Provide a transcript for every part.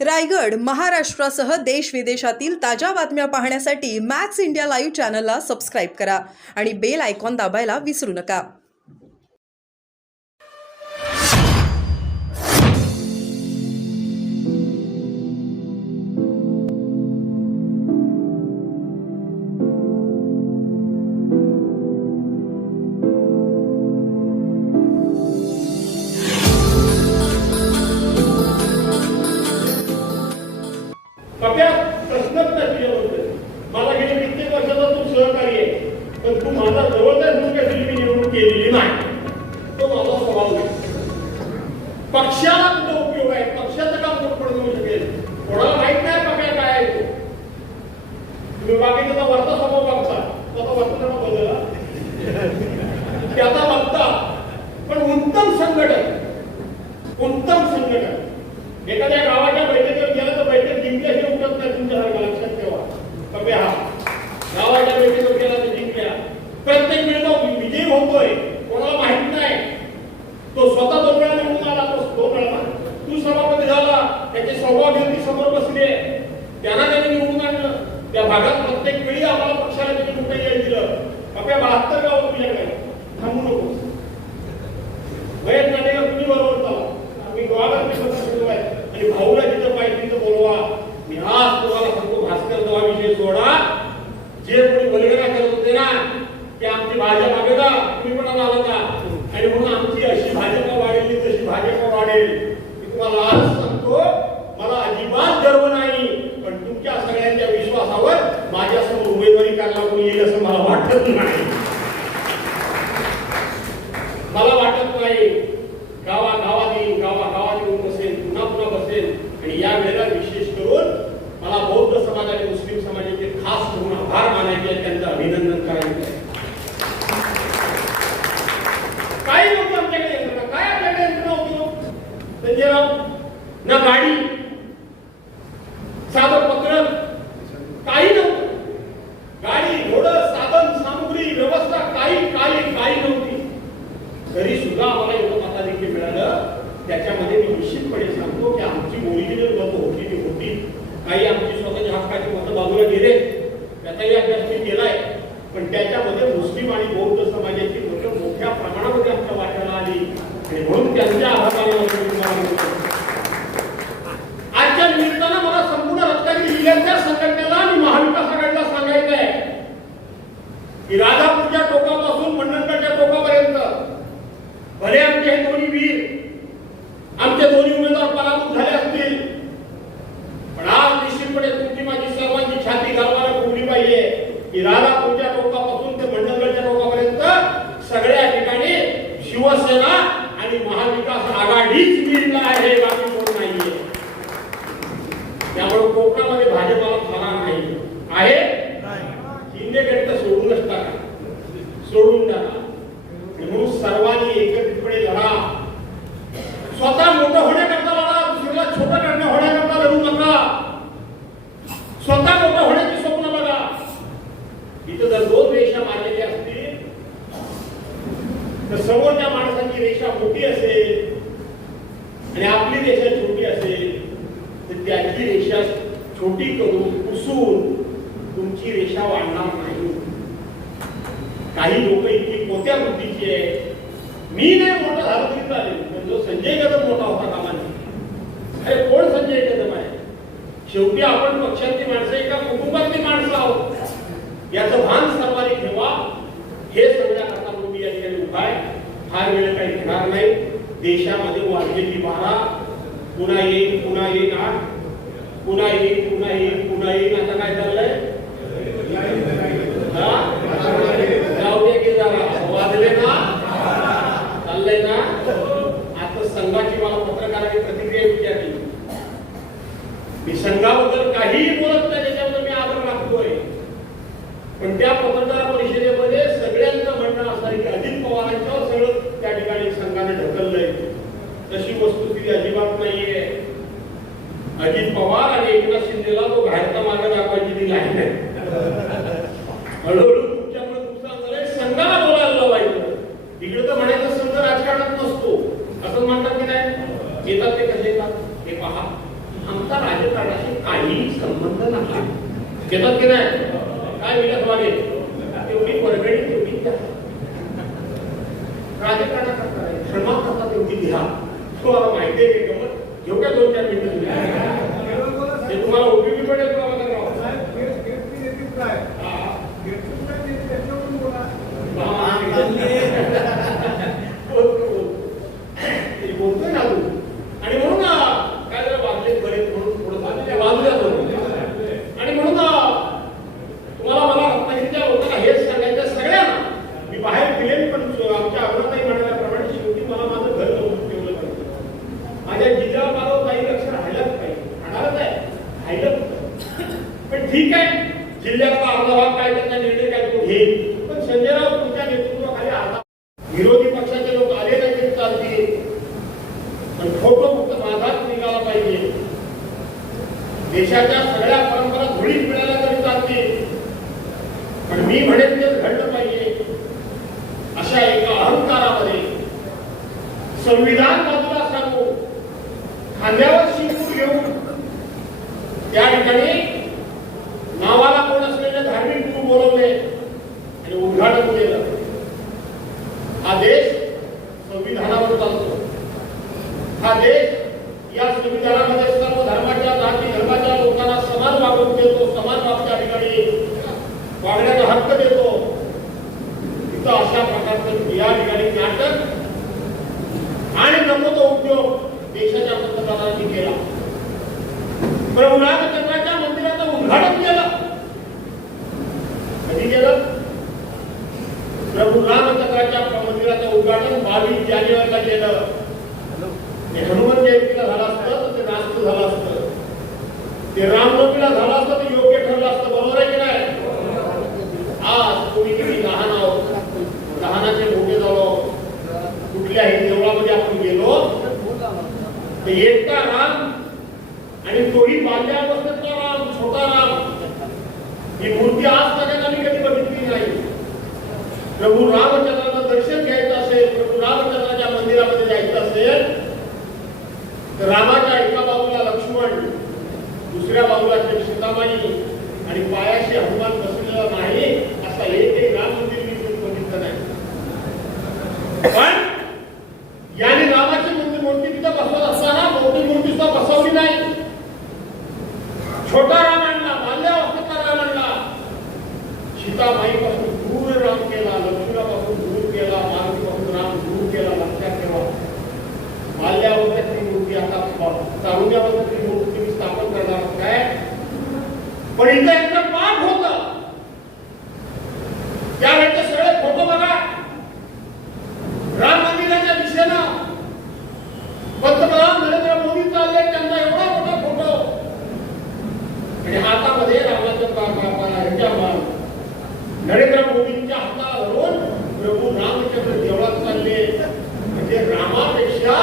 रायगड, महाराष्ट्रासह देश विदेशातील ताज्या बातम्या पाहण्यासाठी मॅक्स इंडिया लाईव्ह चॅनलला सबस्क्राईब करा आणि बेल आयकॉन दाबायला विसरू नका. प्रश्नच नाही मला गेले कित्येक वर्षाचा तू सहकारी आहे, पण तू माझा जवळचा म्हणून कधी मी निवडणूक केलेली नाही. तो माझा स्वभाव आहे. पक्षाला कुठं उपयोग आहे, पक्षाचं काम कोण पडून होऊ शकेल, कोणाला माहित नाही पक्ष काय आहे. तुम्ही बाकीचा वरचा स्वभाव बघता, त्याचा वरचा बदलला त्याचा बघता, पण उत्तम संघटन एखाद्या गावाच्या बैठकीवर गेलं तर बैठक जिंकल्याशिवाय उठत नाही. तुमच्या लक्षात ठेवा. कमी हा गावाच्या बैठकीवर गेला तर जिंकल्या, प्रत्येक वेळेला विजय होतोय, कोणाला माहित नाही. तो स्वतः 2 वेळा निवडून आला, तो 2 वेळा तू सभापती झाला, त्याचे सौभाग्य समोर बसले, त्यांना त्यांनी निवडून आणलं. त्या भागात प्रत्येक वेळी आम्हाला पक्षाला त्यांनी कुठे येईल दिलं. आपल्या 72 गाव तुझ्याकडे थांबू नको. वयस नाटेकर तुम्ही बरोबर चाला, आम्ही गावात आणि भाऊला जिथं पाहिजे तिथं बोलवा. मी आज तुम्हाला सांगतो, भास्कर दवा विषय सोडा. जे कोणी वल्गना करत होते ना, ते आमची भाजप आगेदा तुम्ही पण आला होता, आणि म्हणून आमची अशी भाजपा वाढेल तशी भाजपा वाढेल. मी तुम्हाला आज सांगतो, मला अजिबात गर्व नाही, पण तुमच्या सगळ्यांच्या विश्वासावर माझ्यासमोर उमेदवारी करायला कोणी येईल असं मला वाटत नाही. मला वाटत नाही. गावागावात येऊन बसेल, पुन्हा बसेल. आणि या वेळेला विशेष करून मला बौद्ध समाज आणि मुस्लिम समाजाचे खास करून आभार मानायचे, त्यांचं अभिनंदन करायचं आहे. काही लोक आमच्याकडे येतात, काय आपल्याकडे यंत्रणा होती संजयराव, ना गाडी, साधं पत्र, काही नव्हतं. गाडी, घोडं, साधन सामुग्री, व्यवस्था काही नव्हती. तरी सुद्धा आम्हाला एवढं मताधिक्य मिळालं. त्याच्यामध्ये मी निश्चितपणे सांगतो की आमची ओरिजिनल मतं होती. काही आमची स्वतःच्या हक्काची मतं बाजूला गेले, त्याचाही अभ्यास मी केलाय. पण त्याच्यामध्ये मुस्लिम आणि बौद्ध समाजाची मतं मोठ्या प्रमाणामध्ये आमच्या वाट्याला आली, आणि म्हणून त्यांच्या आधाराने आजच्या निमित्तानं मला संपूर्ण रत्नागिरी जिल्ह्याच्या संघटनेला आणि महाविकास आघाडीला सांगायचं आहे की राजापूरच्या टोकापासून मंडणगडच्या टोकापर्यंत भले आमचे हे दोन्ही वीर, आमचे दोन्ही उमेदवार पराभूत झाले असतील, पण आज निश्चितपणे तुमची माझी सर्वांची छाती गर्वाने फुगली पाहिजे की राजापूरच्या टोकापासून ते मंडणगडच्या टोकापर्यंत सगळ्या ठिकाणी शिवसेना आणि महाविकास आघाडीच लीडला आहे, बाकी कोण नाहीये. त्यामुळे कोकणामध्ये भाजपाला फारा नाही आहे. शिंदेगड सोडूनच टाका, सोडून टाका. म्हणून सर्वांनी एकत्रितपणे लढा. स्वतः मोठं होण्याकरता लढा, दुसऱ्याला छोटं होण्याकरता लढू नका. स्वतः मोठं होण्याची स्वप्न बघा. इथं जर 2 रेषा मारलेल्या असतील, तर समोरच्या माणसाची रेषा मोठी असेल आणि आपली रेषा छोटी असेल, तर त्याची रेषा छोटी करून पुसून तुमची रेषा वाढणार नाही. काही लोक इतकी कोत्या बुद्धीची आहे, मी नाही मोठा झालो तरी चालेल, पण जो संजय कदम मोठा होता कामा नये. अरे कोण संजय कदम आहे? शेवटी आपण पक्षातली माणसं, एका कुटुंबातली माणसं आहोत, याचं भान सर्वांनी ठेवा. हे सगळ्याकरता मी या ठिकाणी उपाय फार वेळ काही घेणार नाही. देशामध्ये वाढलेली वारा पुन्हा येईल, पुन्हा येईल, पुन्हा येईल. आता काय चाललंय? वाजले ना, चाललंय ना. आता संघाची मला पत्रकारांनी प्रतिक्रिया विचारली. मी संघाबद्दल काहीही बोलत नाही, त्याच्याबद्दल मी आदर राखतोय. पण त्या पत्रकार परिषदेमध्ये सगळ्यांचं म्हणणं असं की अजित पवारांच्यावर सगळं त्या ठिकाणी संघाने ढकललंय. तशी वस्तुस्थिती अजिबात नाहीये. अजित पवार आणि एकनाथ शिंदेला तो बाहेरचा मार्ग दाखवायची दिली आहे. हळूहळू तुमच्यामुळे नुकसान झालंय. संघाला बोलायला लावायचं. तिकडे तर म्हणायचं संघ राजकारणात नसतो असं म्हणतात की नाही. येतात ते कसे येतात हे पहा. आमचा राजकारणाशी काहीही संबंध नाही. घेतात की नाही? काय विलास वाले तेवढी वर्गणी तेवढी द्या. राजकारणाकरता श्रमाकरता तेवढी द्या. तुम्हाला माहिती आहे का? गमत घेऊ का 2-4 मिनिटं तुम्ही? तुम्हाला उपयोगी पडेल का? बोलतोय ना तू. आणि म्हणून काय जरा वागले बरेच म्हणून थोडं बाजूला आणि म्हणून तुम्हाला मला रत्नागिरीच्या लोकांना हेच सांगायचं सगळ्यांना. मी बाहेर फिरेन पण आमच्या अमृताई म्हणाल्याप्रमाणे शेवटी मला माझं घर जाऊन ठेवलं पाहिजे. माझ्या जिल्ह्यावर मला काही लक्ष राहिलंच पाहिजे. राहणारच आहे, राहिलं. पण ठीक आहे, जिल्ह्यातला अर्धा भाग काय त्याचा निर्णय काय तो घेईल. पण संजयराव तुमच्या नेतृत्वाखाली आता विरोधी पक्षाचे लोक आले नाही तरी चालतील, पण फोटो फक्त माझाच निघाला पाहिजे. देशाच्या सगळ्या परंपरा धुळीत मिळाल्या तरी चालतील, पण मी म्हणेन तेच घडलं पाहिजे. अशा एका अहंकारामध्ये संविधान बाजूला सांगू, खांद्यावर शिंकून घेऊन त्या ठिकाणी नावाला कोण असलेले धार्मिक गुरु बोलवले आणि उद्घाटन केलं. हा देश संविधानावर चालतो. हा देश या संविधानामध्ये सर्व धर्माच्या जाती धर्माच्या लोकांना समान वागणूक देतो, समान वाग त्या ठिकाणी वागण्याचा हक्क देतो. तिथं अशा प्रकारचं या ठिकाणी नाटक आणि नको तो उद्योग देशाच्या पंतप्रधानांनी केला. प्रभू रामचंद्राच्या मंदिराचं उद्घाटन केलं. कधी केलं? प्रभू रामचंद्राच्या मंदिराचं उद्घाटन 22 जानेवारीला केलं. ते हनुमान जयंतीला झालं असतं तर ते नास्त झालं असतं. ते रामनवमीला झालं असतं तर योग्य ठरलं असतं. बरोबर आहे की नाही? आज तुम्ही किती लहान आहोत, लहानाचे मोठे झालो, कुठल्याही देवळामध्ये आपण गेलो तर एकटा राम आणि तोही बाल्यावस्थेतला राम, छोटा राम, ही मूर्ती आज तक आम्ही कधी बघितली नाही. प्रभू रामचंद्राचं दर्शन घ्यायचं असेल, प्रभू रामचंद्राच्या मंदिरामध्ये जायचं असेल तर रामाच्या एका बाजूला लक्ष्मण, दुसऱ्या बाजूला सीतामाई आणि पायाशी हनुमान बसलेला नाही असा एकही राम मंदिर मी बघितलं नाही. पण याने रामाची मूर्ती तिथं बसवत असताना मोठी मूर्ती सुद्धा बसवली नाही. छोटा राम आणला, बाल्यावस्थेतला राम आणला. सीतामाईपासून दूर राम केला, लक्ष्मणापासून दूर केला, मारुतीपासून राम दूर केला. लक्षात ठेवा, बाल्यावस्थेतली मूर्ती आता तारुण्यावस्थेतली मूर्ती तुम्ही स्थापन करणार काय? पण इथं एकदा पाठ होतं त्यावेळेचे सगळे फोटो बघा. राम मंदिराच्या दिशेनं पंतप्रधान नरेंद्र मोदी चालले, त्यांचा एवढा मोठा फोटो आणि हातामध्ये रामाच्या नरेंद्र मोदींच्या हाताला धरून प्रभू रामचंद्र देवळात चालले. म्हणजे रामापेक्षा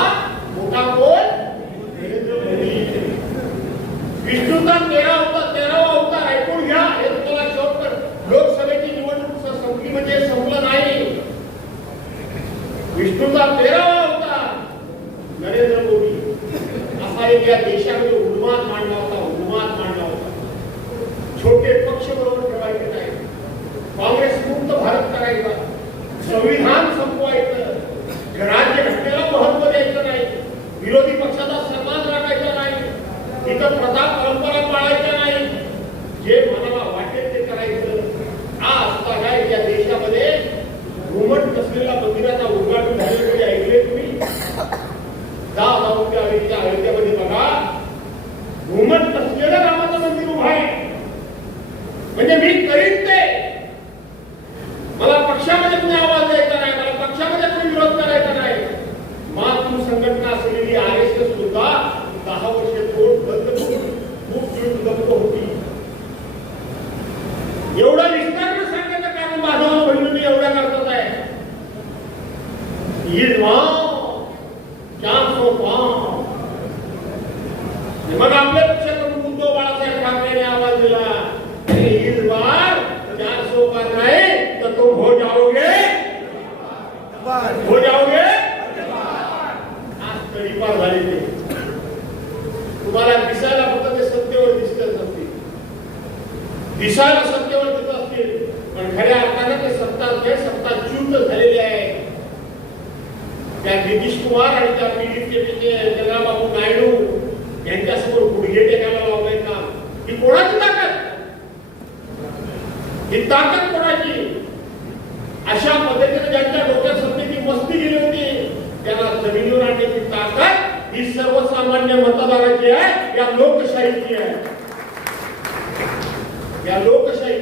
मोठा कोण? नरेंद्र मोदी. विष्णूचा 13वा अवतार ऐकून घ्या. हे तुम्हाला शेवट लोकसभेची निवडणूक संपली म्हणजे संपलं नाही. विष्णूचा 13वा अवतार नरेंद्र मोदी असा एक या देशामध्ये उन्माद मांडला होता. उन्माद मांडला होता. छोटे पक्ष बरोबर ठेवायचे नाही, काँग्रेस मुक्त भारत करायचा, संविधान संपवायचं, राज्य घटनेला महत्व द्यायचं नाही, विरोधी पक्षाचा सन्मान राखायचा नाही, इथं प्रथा परंपरा पाळायच्या नाही, जे मनाला वाटेल ते करायचं. आज काय या देशामध्ये घुमट नसलेला मंदिराचा उद्घाटन झाले कधी ऐकले तुम्ही? 10,000 रुपये अयोध्येमध्ये बघा, घुमट नसलेलं रामाचं मंदिर उभं आहे. म्हणजे मी करीन ते, मला पक्षामध्ये कोणी आवाज द्यायचा नाही, मला पक्षामध्ये कोणी विरोध करायचा नाही. मातृ संघटना असलेली RSS सुद्धा 10 वर्षे पोट बंद करून खूप गप्प होती. एवढं विस्तारानं सांगायचं कारण माझा बहिणी एवढ्या करतात आहे. दिसायला सत्तेवर देत असतील, पण खऱ्या अर्थाने ते सत्ताच्युत झालेले आहे. त्या नितीश कुमार आणि त्या पीडीपीचे चंद्राबाबू नायडू यांच्यासमोर गुडघे टेकायला लावलंय का? ही कोणाची ताकद? ही ताकद कोणाची? अशा पद्धतीने ज्यांच्या डोक्यात सत्तेची मस्ती गेली होती त्यांना जमिनीवर आणण्याची ताकद ही सर्वसामान्य मतदाराची आहे, या लोकशाहीची आहे. या लोकशाही